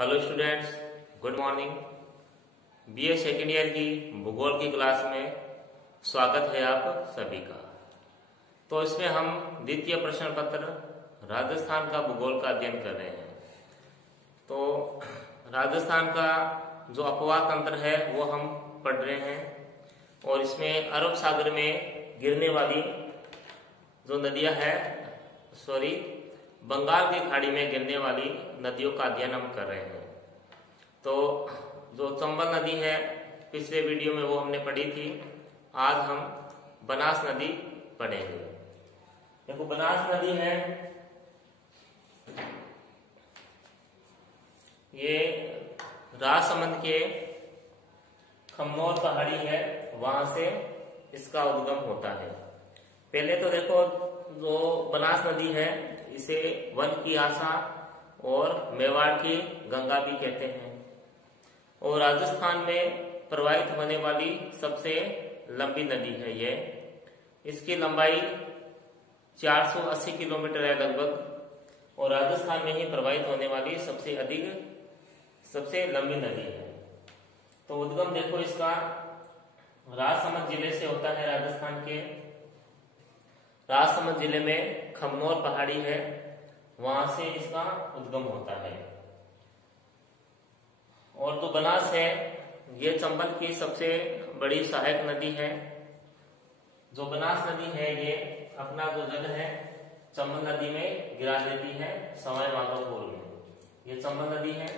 Hello students, good morning. BA second year की भूगोल की क्लास में स्वागत है आप सभी का। तो इसमें हम द्वितीय प्रश्न पत्र राजस्थान का भूगोल का अध्ययन कर रहे हैं। तो राजस्थान का जो अपवाह तंत्र है वो हम पढ़ रहे हैं और इसमें अरब सागर में गिरने वाली जो नदियां हैं बंगाल की खाड़ी में गिरने वाली नदियों का अध्ययन हम कर रहे हैं। तो जो चंबल नदी है पिछले वीडियो में वो हमने पढ़ी थी। आज हम बनास नदी पढ़ेंगे। देखो बनास नदी है, ये राजसमंद के खमनोर पहाड़ी है, वहां से इसका उद्गम होता है। पहले तो देखो जो बनास नदी है इसे वन की आशा और मेवाड़ की गंगा भी कहते हैं और राजस्थान में प्रवाहित होने वाली सबसे लंबी नदी है ये। इसकी लंबाई 480 किलोमीटर है लगभग और राजस्थान में ही प्रवाहित होने वाली सबसे लंबी नदी है। तो उद्गम देखो इसका राजसमंद जिले से होता है। राजस्थान के राजसमंद जिले में खमनोर पहाड़ी है, वहां से इसका उद्गम होता है। और जो बनास है ये चंबल की सबसे बड़ी सहायक नदी है। जो बनास नदी है ये अपना जो जल है चंबल नदी में गिरा देती है सवाई माधोपुर में। ये चंबल नदी है।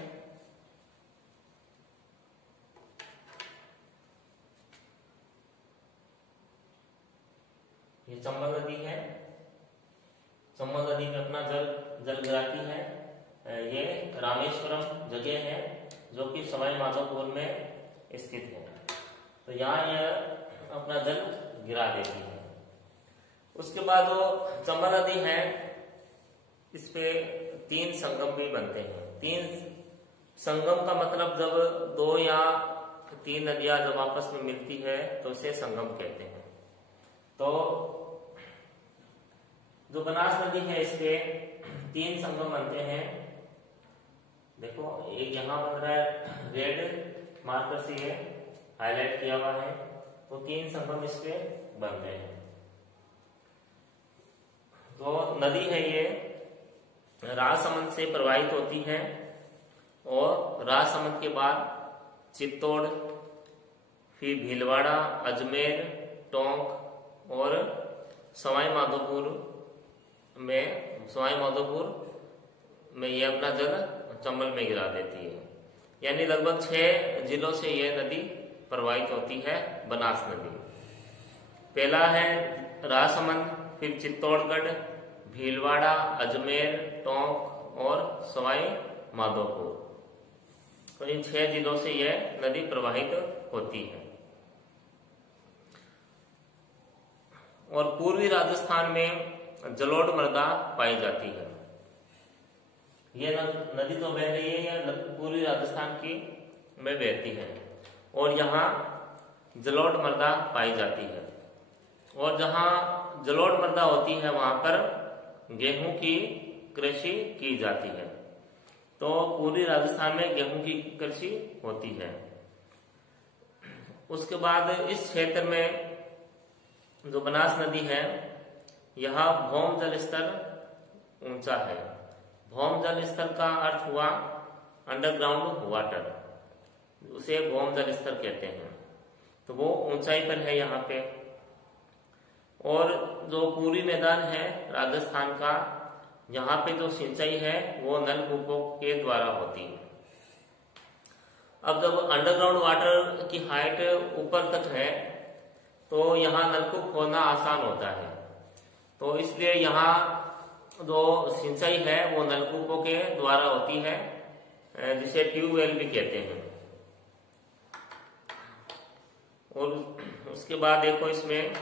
ये चंबल नदी है। चंबल नदी में अपना जल गिराती है। ये रामेश्वरम जगह है जो कि सवाई माधोपुर में स्थित है। तो यहाँ यह अपना जल गिरा देती है। उसके बाद वो चंबल नदी है, इस पे 3 संगम भी बनते हैं। 3 संगम का मतलब जब 2 या 3 नदियां जब आपस में मिलती है तो इसे संगम कहते हैं। तो जो बनास नदी है इसके 3 संगम बनते हैं। देखो एक यहाँ बन रहा है, रेड मार्कर से ये हाईलाइट किया हुआ है। तो 3 संगम इसके बनते हैं। तो नदी है ये राजसमंद से प्रवाहित होती है और राजसमंद के बाद चित्तौड़, फिर भीलवाड़ा, अजमेर, टोंक और सवाई माधोपुर में ये अपना जल चंबल में गिरा देती है। यानी लगभग 6 जिलों से यह नदी प्रवाहित होती है, बनास नदी। पहला है राजसमंद, फिर चित्तौड़गढ़, भीलवाड़ा, अजमेर, टोंक और सवाई माधोपुर। तो इन 6 जिलों से यह नदी प्रवाहित होती है। और पूर्वी राजस्थान में जलोढ़ मृदा पाई जाती है। यह नदी तो बह रही है या पूर्वी राजस्थान की में बहती है और यहाँ जलोढ़ मृदा पाई जाती है। और जहाँ जलोढ़ मृदा होती है वहां पर गेहूं की कृषि की जाती है। तो पूर्वी राजस्थान में गेहूं की कृषि होती है। उसके बाद इस क्षेत्र में जो बनास नदी है यहाँ भौम जल स्तर ऊंचा है। भौम जल स्तर का अर्थ हुआ अंडरग्राउंड वाटर, उसे भौम जल स्तर कहते हैं। तो वो ऊंचाई पर है यहाँ पे। और जो पूर्वी मैदान है राजस्थान का, यहाँ पे जो सिंचाई है वो नलकूपों के द्वारा होती है। अब जब अंडरग्राउंड वाटर की हाइट ऊपर तक है तो यहाँ नलकूप होना आसान होता है। तो इसलिए यहाँ जो सिंचाई है वो नलकूपों के द्वारा होती है, जिसे ट्यूबवेल भी कहते हैं। और उसके बाद देखो इसमें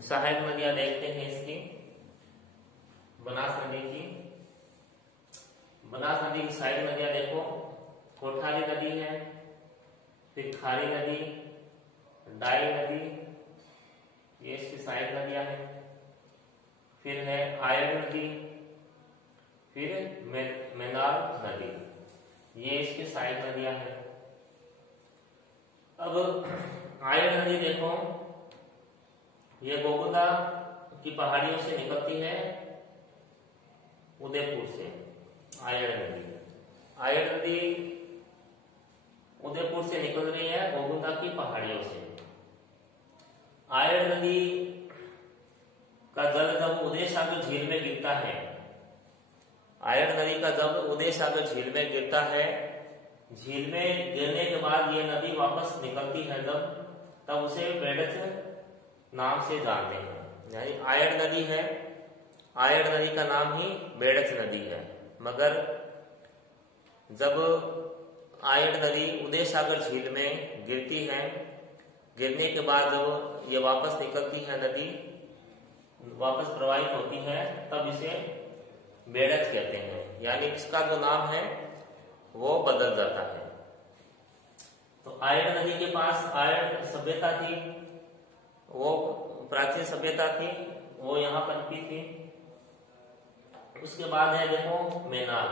सहायक नदियां देखते हैं इसकी। बनास नदी की सहायक नदियां देखो, कोठारी नदी है, फिर खारी नदी, डाई नदी, ये इसकी सहायक नदियां हैं। फिर है आयर नदी, फिर मेनाल नदी, ये इसके सहायक नदियां हैं। अब आयड़ नदी देखो, ये गोगुंदा की पहाड़ियों से निकलती है, उदयपुर से। आयड़ नदी उदयपुर से निकल रही है, गोगुंदा की पहाड़ियों से। आयड़ नदी का जल जब उदय सागर झील में गिरता है, आयड़ नदी का जब उदय सागर झील में गिरता है, झील में गिरने के बाद ये नदी वापस निकलती है जब, तब उसे बेड़च नाम से जानते हैं। यानी आयड़ नदी है, आयड़ नदी का नाम ही बेड़च नदी है। मगर जब आयड़ नदी उदय सागर झील में गिरती है, गिरने के बाद जब ये वापस निकलती है, नदी वापस प्रवाहित होती है, तब इसे बेड़च कहते हैं। यानी इसका जो नाम है वो बदल जाता है। तो आयड़ नदी के पास आयड़ सभ्यता थी, वो प्राचीन सभ्यता थी, वो यहाँ पनपी थी। उसके बाद है देखो मेनाल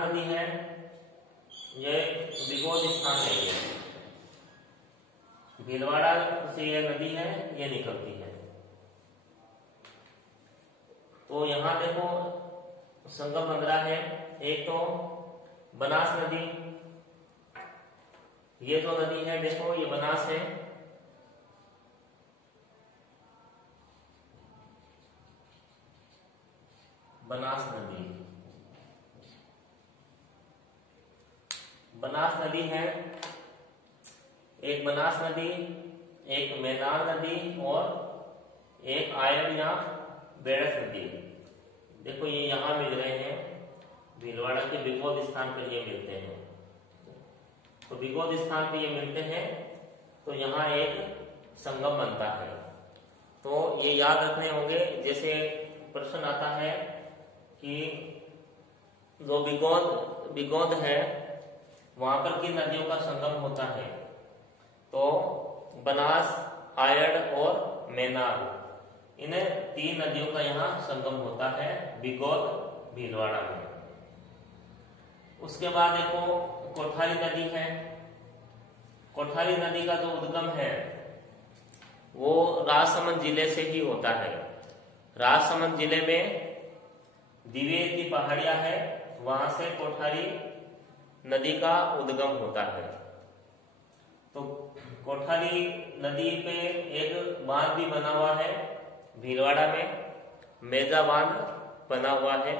नदी है, ये विगोद स्थान है, ये भीलवाड़ा से ये नदी है, ये निकलती है। तो यहाँ देखो संगम बन रहा है, एक तो बनास नदी, ये जो नदी है देखो ये बनास है, बनास नदी है, एक बनास नदी, एक मेनाल नदी और एक आयड़ या बेड़च नदी। देखो ये यहाँ मिल रहे हैं, भीलवाड़ा के विगोद स्थान पर ये मिलते हैं। तो विगोद स्थान पे ये मिलते हैं, तो यहाँ एक संगम बनता है। तो ये याद रखने होंगे, जैसे प्रश्न आता है कि जो विगोद है वहां पर किन नदियों का संगम होता है, तो बनास, आयड़ और मेनाल, इन 3 नदियों का यहाँ संगम होता है विगोद भीलवाड़ा में। उसके बाद देखो कोठारी नदी है, कोठारी नदी का जो उद्गम है वो राजसमंद जिले से ही होता है। राजसमंद जिले में दिवेर की पहाड़ियां है, वहां से कोठारी नदी का उद्गम होता है। तो कोठारी नदी पे एक बांध भी बना हुआ है, भीलवाड़ा में मेजा बांध बना हुआ है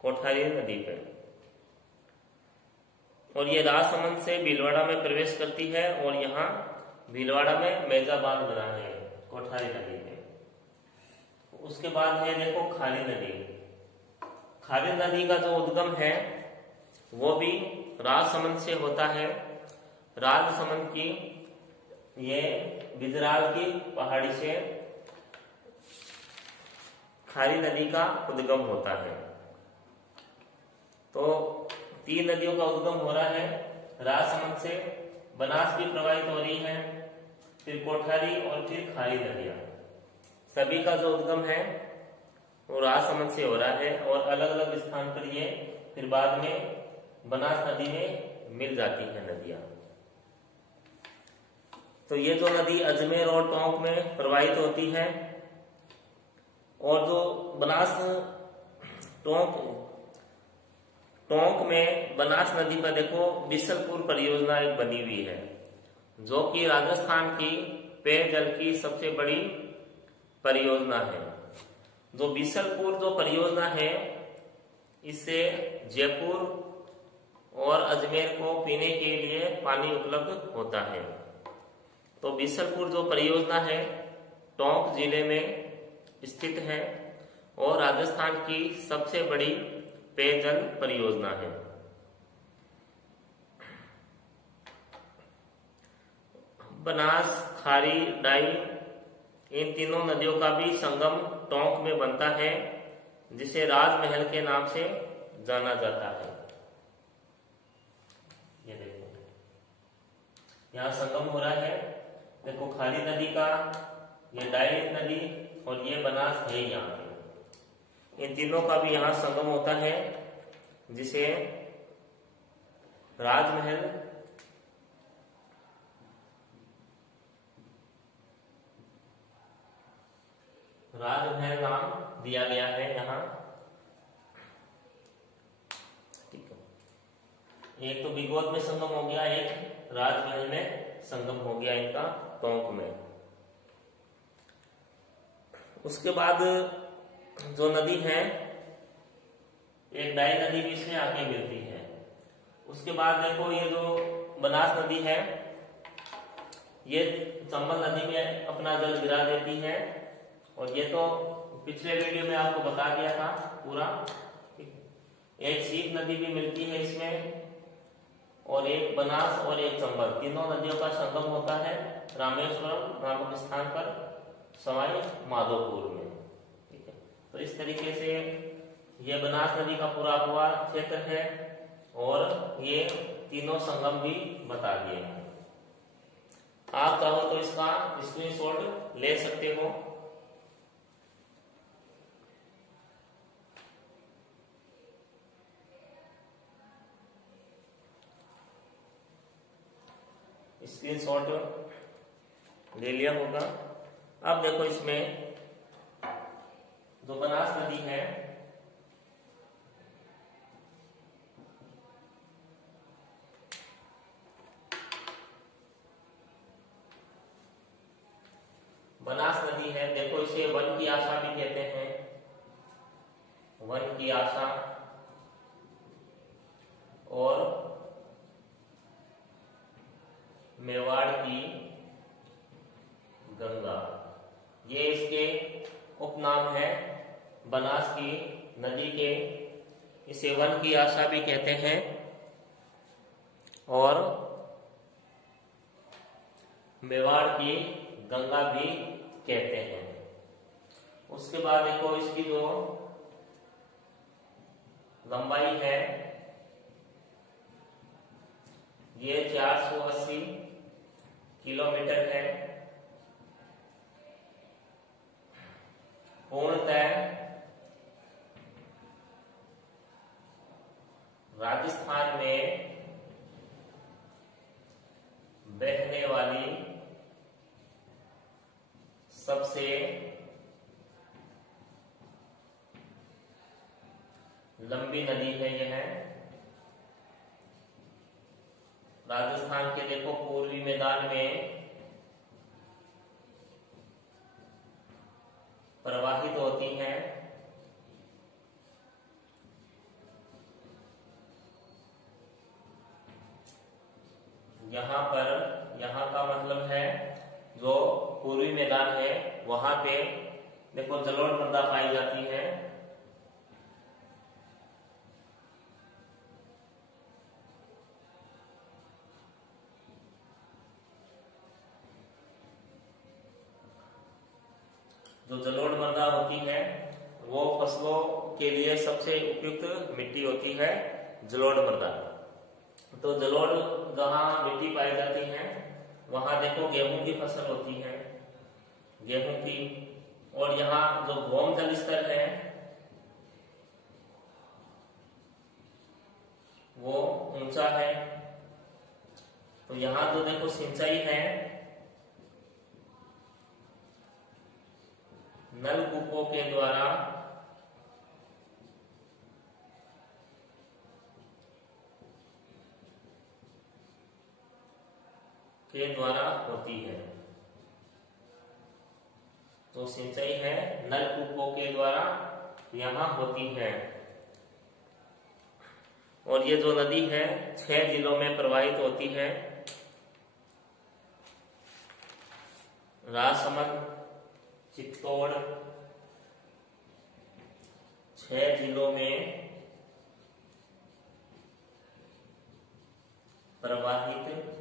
कोठारी नदी पे, और ये राजसमंद से भीलवाड़ा में प्रवेश करती है, और यहाँ भीलवाड़ा में मेजा बांध बना है कोठारी नदी पे। उसके बाद है देखो खारी नदी। खारी नदी का जो उद्गम है वो भी राजसमंद से होता है। राजसमंद की ये बिजराल की पहाड़ी से खारी नदी का उद्गम होता है। तो 3 नदियों का उद्गम हो रहा है, राजसमंद से बनास भी प्रवाहित हो रही है, फिर कोठारी और फिर खारी नदियां, सभी का जो उद्गम है वो राजसमंद से हो रहा है, और अलग अलग स्थान पर ये फिर बाद में बनास नदी में मिल जाती है नदियां। तो ये जो नदी अजमेर और टोंक में प्रवाहित होती है, और जो बनास टोंक में बनास नदी पर देखो बिसलपुर परियोजना एक बनी हुई है, जो कि राजस्थान की पेयजल की सबसे बड़ी परियोजना है। जो बिसलपुर जो परियोजना है, इससे जयपुर और अजमेर को पीने के लिए पानी उपलब्ध होता है। तो बिसलपुर जो परियोजना है टोंक जिले में स्थित है, और राजस्थान की सबसे बड़ी पेयजल परियोजना है। बनास, खारी, डाई, इन तीनों नदियों का भी संगम टोंक में बनता है, जिसे राजमहल के नाम से जाना जाता है। ये देखो यहाँ संगम हो रहा है, देखो खारी नदी का ये डाइल नदी और ये बनास है यहाँ पे। इन तीनों का भी यहाँ संगम होता है, जिसे राजमहल नाम दिया गया है यहाँ। ठीक है, एक तो बिगोद में संगम हो गया, एक राजमहल में संगम हो गया इनका टोंक में। उसके बाद जो नदी है, एक डाई नदी भी इसमें आके मिलती है। उसके बाद देखो ये जो बनास नदी है, ये चंबल नदी में अपना जल गिरा देती है। और ये तो पिछले वीडियो में आपको बता दिया था पूरा। एक सीप नदी भी मिलती है इसमें, और एक बनास और एक चंबल, तीनों नदियों का संगम होता है रामेश्वरम नामक स्थान पर सवाई माधोपुर में। ठीक है, तो इस तरीके से ये बनास नदी का पूरा क्षेत्र है, और ये तीनों संगम भी बता दिए हैं। आप चाहो तो इसका स्क्रीनशॉट ले सकते हो। स्क्रीनशॉट ले लिया होगा। अब देखो इसमें जो बनास नदी है, बनास नदी है, देखो इसे वन की आशा भी कहते हैं, वन की आशा और मेवाड़ की गंगा, ये इसके उपनाम है बनास की नदी के। इसे वन की आशा भी कहते हैं और मेवाड़ की गंगा भी कहते हैं। उसके बाद देखो इसकी जो लंबाई है, ये 480 किलोमीटर है। पूर्णतः राजस्थान में बहने वाली सबसे लंबी नदी है यह। राजस्थान के देखो पूर्वी मैदान में प्रवाहित होती हैं। यहाँ का मतलब है जो पूर्वी मैदान है वहां पे देखो जलोढ़ मृदा पाई जाती है। जो जलोढ़ मृदा होती है वो फसलों के लिए सबसे उपयुक्त मिट्टी होती है, जलोढ़ मृदा। तो जलोढ़ जहाँ मिट्टी पाई जाती है वहां देखो गेहूं की फसल होती है, गेहूं की। और यहाँ जो भौम जल स्तर है वो ऊंचा है। तो यहाँ जो देखो सिंचाई है नलकूपों के द्वारा होती है। तो सिंचाई है नलकूपों के द्वारा यहाँ होती है। और ये जो नदी है 6 जिलों में प्रवाहित होती है। राजसमंद, चित्तौड़, 6 जिलों में प्रवाहित।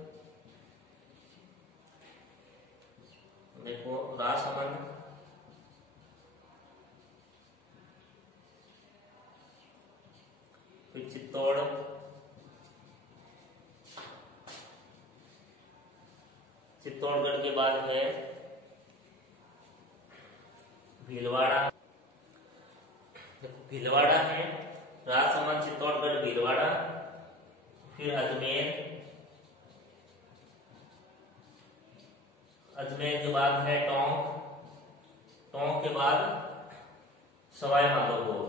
देखो राजसमंद, फिर चित्तौड़, चित्तौड़गढ़ के बाद है भीलवाड़ा, भीलवाड़ा है, राजसमंद, चित्तौड़गढ़, भीलवाड़ा, फिर अजमेर, अजमेर के बाद है टोंक, टोंक के बाद सवाई माधोपुर,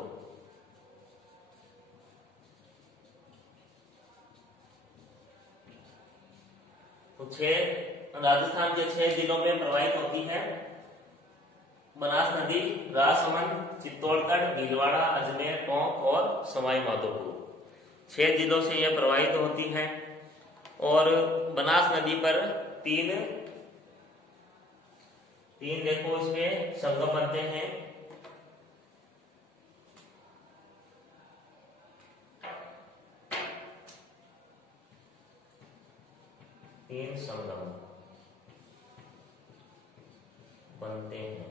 तो 6 राजस्थान के 6 जिलों में प्रवाहित होती है बनास नदी। राजसमंद, चित्तौड़गढ़, भीलवाड़ा, अजमेर, टोंक और सवाई माधोपुर, 6 जिलों से यह प्रवाहित होती है। और बनास नदी पर तीन देखो इसमें संगम बनते हैं। तीन संगम बनते हैं।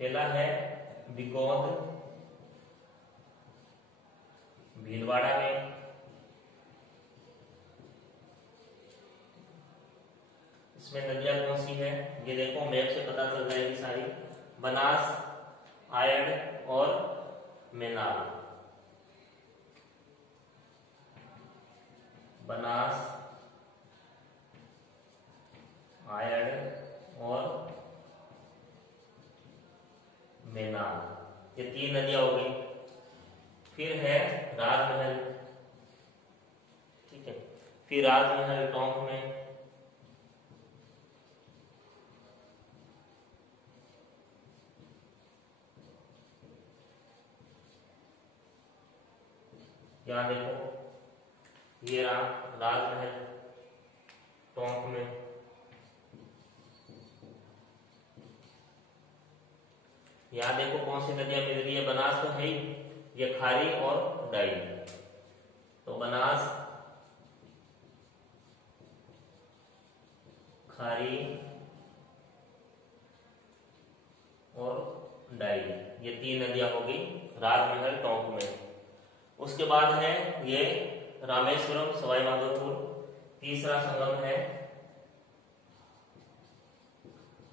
पहला है बिगोद, भीलवाड़ा में, इसमें नदियां कौन सी है ये देखो मैप से पता चल जाएगी सारी, बनास, आयड़ और मेनाल। बनास, आयड़ और मेनाल, ये 3 नदियां हो गई। फिर है राजमहल, ठीक है, फिर राजमहल टोंक में, यहाँ देखो ये राजमहल टोंक में, यहाँ देखो कौन सी नदियां मिल रही है, बनास तो है ही, ये खारी और डाई, तो बनास, खारी और डाई, ये 3 नदियां हो गई राजमहल टोंक में। उसके बाद है ये रामेश्वरम, सवाई माधोपुर, तीसरा संगम है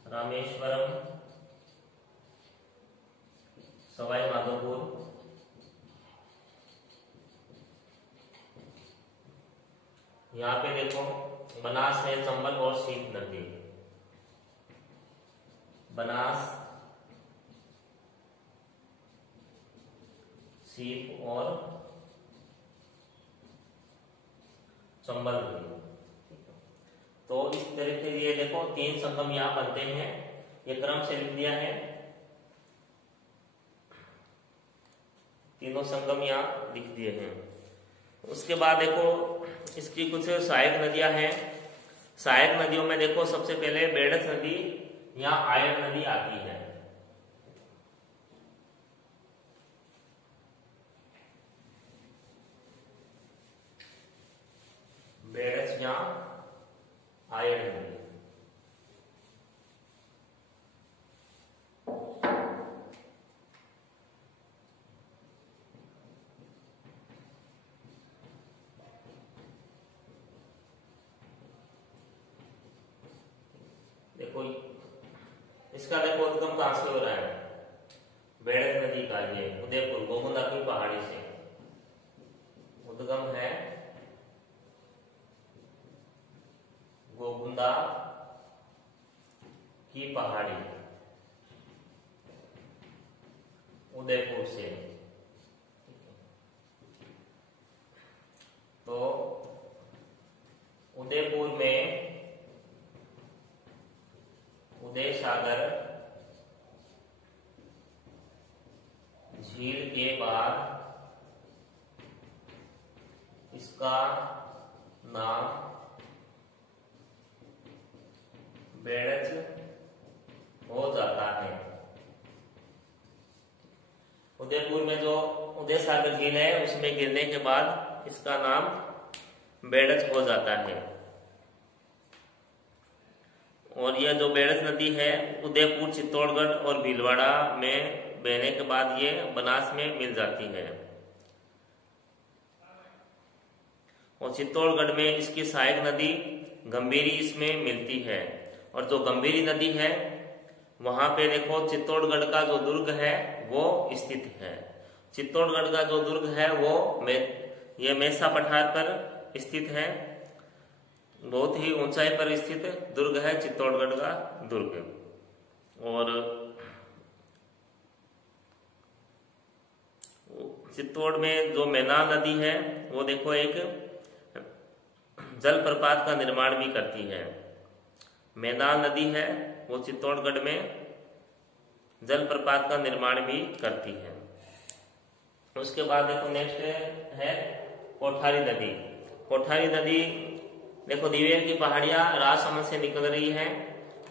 रामेश्वरम, सवाई माधोपुर। यहाँ पे देखो बनास है, चंबल और सीप नदी, बनास, सीप और चंबल नदी। तो इस तरह से ये देखो 3 संगम यहाँ बनते हैं, ये क्रम से लिख दिया है, तीनों संगम यहाँ लिख दिए हैं। उसके बाद देखो इसकी कुछ सहायक नदियां हैं। सहायक नदियों में देखो सबसे पहले बेड़स नदी या आयड़ नदी आती है। बेड़स या आयड़ नदी, देखो इसका देखो उद्गम कहां से हो रहा है, बेड़स नदी का, ये उदयपुर गोमुंदा की पहाड़ी से उद्गम है, गोमुंदा की पहाड़ी उदयपुर से। तो उदयपुर में उदय सागर झील के बाद इसका नाम बेड़च हो जाता है। उदयपुर में जो उदय सागर झील है उसमें गिरने के बाद इसका नाम बेड़च हो जाता है। और यह जो बेड़स नदी है उदयपुर, चित्तौड़गढ़ और भीलवाड़ा में बहने के बाद ये बनास में मिल जाती है। और चित्तौड़गढ़ में इसकी सहायक नदी गंभीरी इसमें मिलती है। और जो गंभीरी नदी है वहां पे देखो चित्तौड़गढ़ का जो दुर्ग है वो स्थित है। चित्तौड़गढ़ का जो दुर्ग है वो ये मेसा पठार पर स्थित है, बहुत ही ऊंचाई पर स्थित दुर्ग है चित्तौड़गढ़ का दुर्ग। और चित्तौड़ में जो मैनाल नदी है वो देखो एक जलप्रपात का निर्माण भी करती है। मैनाल नदी है वो चित्तौड़गढ़ में जलप्रपात का निर्माण भी करती है। उसके बाद देखो नेक्स्ट है कोठारी नदी। कोठारी नदी देखो दिवेर की पहाड़ियां राजसमंद से निकल रही हैं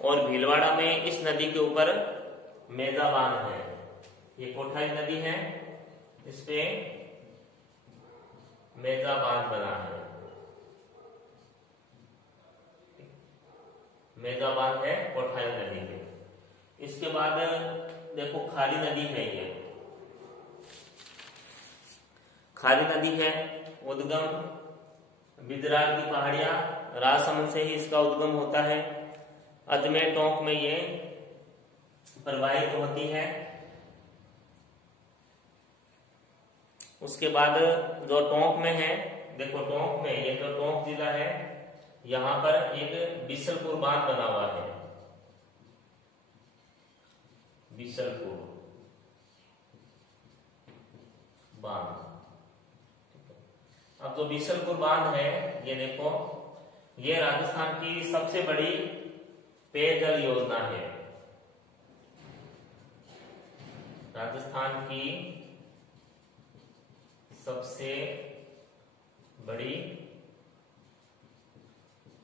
और भीलवाड़ा में इस नदी के ऊपर मेजा बांध है। ये कोठारी नदी है, इस पे मेजा बांध बना है, मेजा बांध है कोठारी नदी पे। इसके बाद देखो खारी नदी है, ये खारी नदी है, उद्गम बिदरार की पहाड़ियां राजसमंद से ही इसका उद्गम होता है। अजमेर टोंक में ये प्रवाहित होती है। उसके बाद जो टोंक में है, देखो टोंक में ये जो टोंक जिला है यहां पर एक बिसलपुर बांध बना हुआ है, बिसलपुर बांध। अब जो बिसलपुर बांध है ये देखो ये राजस्थान की सबसे बड़ी पेयजल योजना है। राजस्थान की सबसे बड़ी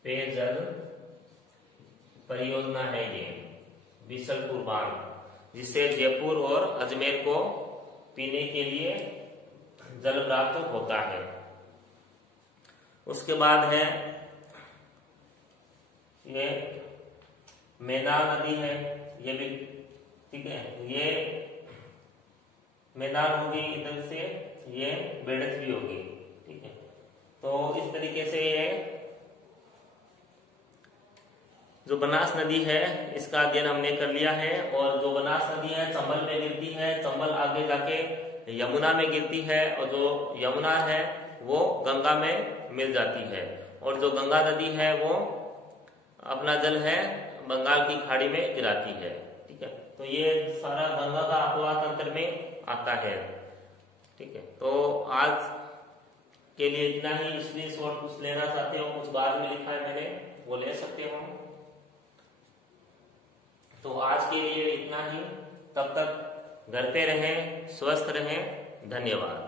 पेयजल परियोजना है ये बिसलपुर बांध, जिससे जयपुर और अजमेर को पीने के लिए जल प्राप्त होता है। उसके बाद है ये मैनाल नदी है, ये भी ठीक है, ये मैनाल होगी इधर से, ये बेड़थ भी होगी, ठीक है। तो इस तरीके से ये जो बनास नदी है इसका अध्ययन हमने कर लिया है। और जो बनास नदी है चंबल में गिरती है, चंबल आगे जाके यमुना में गिरती है, और जो यमुना है वो गंगा में मिल जाती है। और जो गंगा नदी है वो अपना जल है बंगाल की खाड़ी में गिराती है, ठीक है। तो ये सारा गंगा का अपवा तंत्र में आता है, ठीक है। तो आज के लिए इतना ही। स्क्रीनशॉट कुछ लेना चाहते हो, कुछ बाद में लिखा है मैंने, वो ले सकते हो। तो आज के लिए इतना ही, तब तक घर पे रहें, स्वस्थ रहें, धन्यवाद।